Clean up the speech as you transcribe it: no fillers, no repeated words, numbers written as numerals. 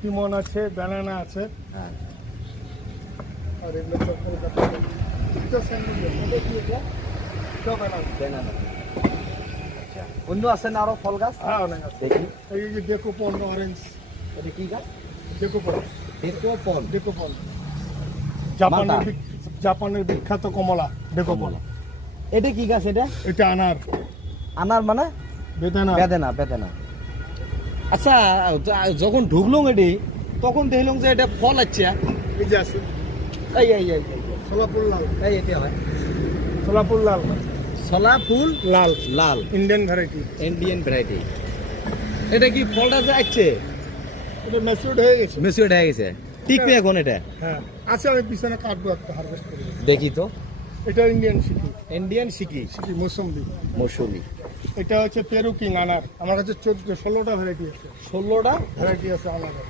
টিমন আছে, ব্যানানা আছে। হ্যাঁ আর এগুলো সব কলকাতা। এটা স্যান্ডউইচ, এটা কি এটা? এটা ব্যানানা। ব্যানানা। আচ্ছা, অন্য আছে না আরো ফল গাছ? হ্যাঁ, অনেক আছে। দেখি এই যে ডেকোপন অরেঞ্জ, এটা কি গাছ? Dekopon, dekopon. ডেকোপন। মালটা। জাপানের বিখ্যাত কমলা, ডেকোপন। এটা কি গাছ এটা? এটা আনার, আনার মানে? বেদানা। বেদানা, বেদানা। আচ্ছা, যখন ঢুকলাম এটি তখন দেখলাম যে এটা ফল আছে। এই যে আছে, এই এই এই এই, সোলাপুর লাল, এই এটা হয় সোলাপুর লাল, ছলা ফুল লাল, লাল, ইন্ডিয়ান ভ্যারাইটি। Indian variety. এটা কি ফলটা যে আছে এটা ম্যাচিউরড হয়ে গেছে। মেসিওর হয়ে গেছে, টিকবে এখন এটা? হ্যাঁ আছে, আমি পিছনে কাটবো একটা হারভেস্ট করে। দেখি তো। এটা ইন্ডিয়ান সিকি, ইন্ডিয়ান সিকি, সিকি মৌসুম্বি। মৌসুমি। এটা হচ্ছে পেরু কিং আনার। আমার কাছে 16টা ভ্যারাইটি আছে, 16টা ভ্যারাইটি আছে আনারের।